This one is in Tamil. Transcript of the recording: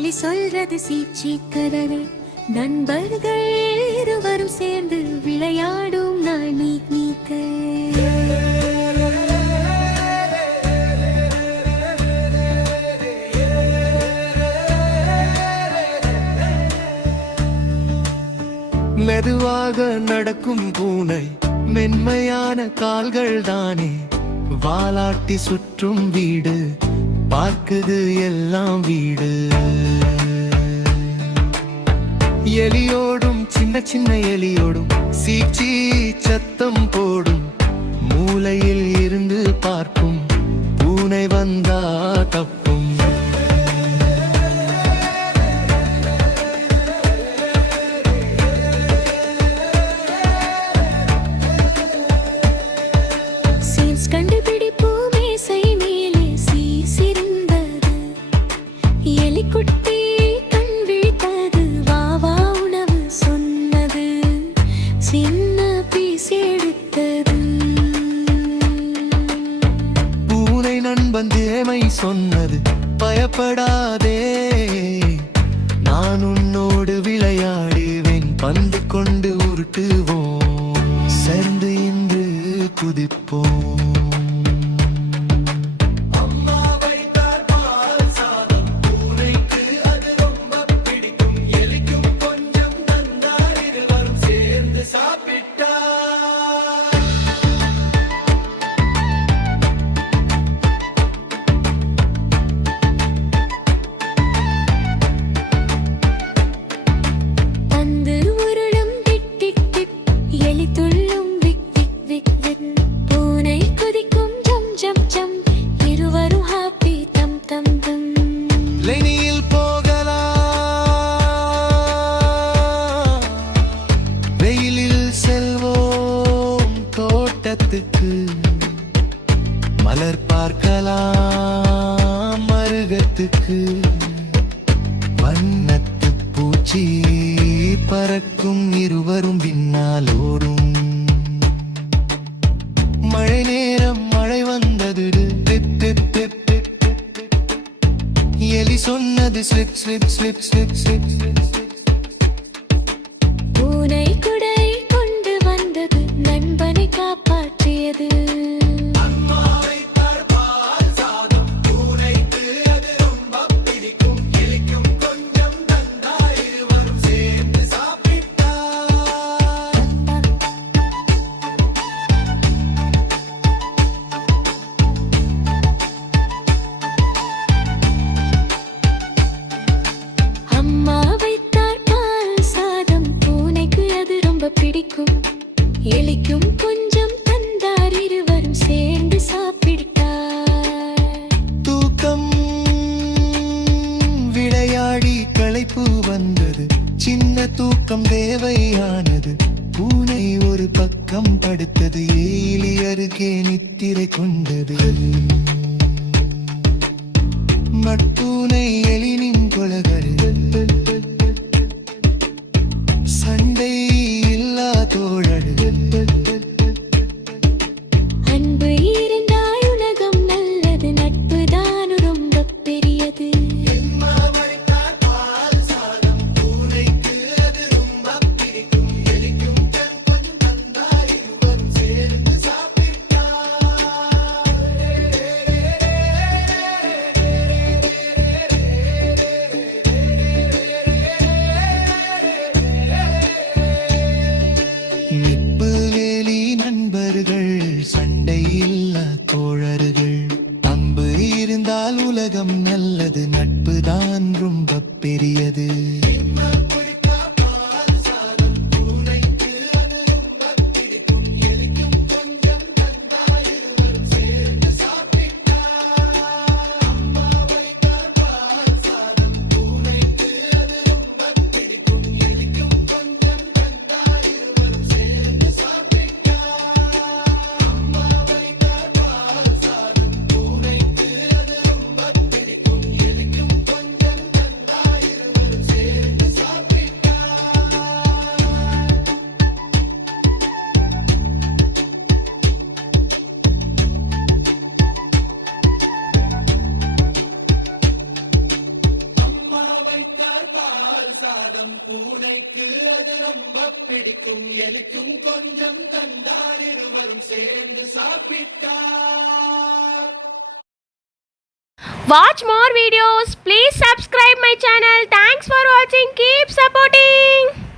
எலி சொல்றது சீச்சிக்கதனை நண்பர்கள் இருவரும் சேர்ந்து விளையாடும் நாள் நீக்க மெதுவாக நடக்கும் பூனை மென்மையான கால்கள் தானே வாலாட்டி சுற்றும் வீடு பார்க்குது எல்லாம் வீடு எலியோடும் சின்ன சின்ன எலியோடும் சீச்சி சத்தம் போடும் மூலையில் இருந்து பார்க்கும் பூனை வந்தா தப்பும் குட்டி கண் விழித்தது வாவா உணவு சொன்னது சின்ன பீஸ் எடுத்தது பூனை நண்பன் தேமை சொன்னது பயப்படாதே நான் உன்னோடு விளையாடுவேன் பந்து கொண்டு உருட்டுவோம் சேர்ந்து இன்று குதிப்போம் லைனில் போகலாம் வெயிலில் செல்வோம் தோட்டத்துக்கு மலர் பார்க்கலாம் மருகத்துக்கு வண்ணத்து பூச்சி பறக்கும் இருவரும் பின்னால் ஓடும் மழை நேரம் மழை வந்தது எலி சொன்னது slip slip slip slip slip பூனை குடை கொண்டு வந்தது நண்பனை காப்பாற்றியது பிடிக்கும் எலிக்கும் கொஞ்சம் தந்தார் இருவரும் சேர்ந்து சாப்பிட்டார் தூக்கம் விளையாடி களைப்பு வந்தது சின்ன தூக்கம் தேவையானது பூனை ஒரு பக்கம் படுத்தது எலி அருகே நித்திரை கொண்டது மட்பூனை எலினின் கொலகரு சண்டை தோழடு அன்பு இருந்தால் உலகம் நல்லது நட்பு தான் ரொம்ப பெரியது சண்டை இல்ல தோழர்கள் அன்பு இருந்தால் உலகம் நல்லது நட்பு தான் ரொம்ப பெரியது Stop. பூனைக்கு அது ரொம்ப பிடிக்கும் எலிக்கும் கொஞ்சம் தந்தார் இருவரும் சேர்ந்து சாப்பிட்டார். Watch more videos. Please subscribe my channel. Thanks for watching. Keep supporting.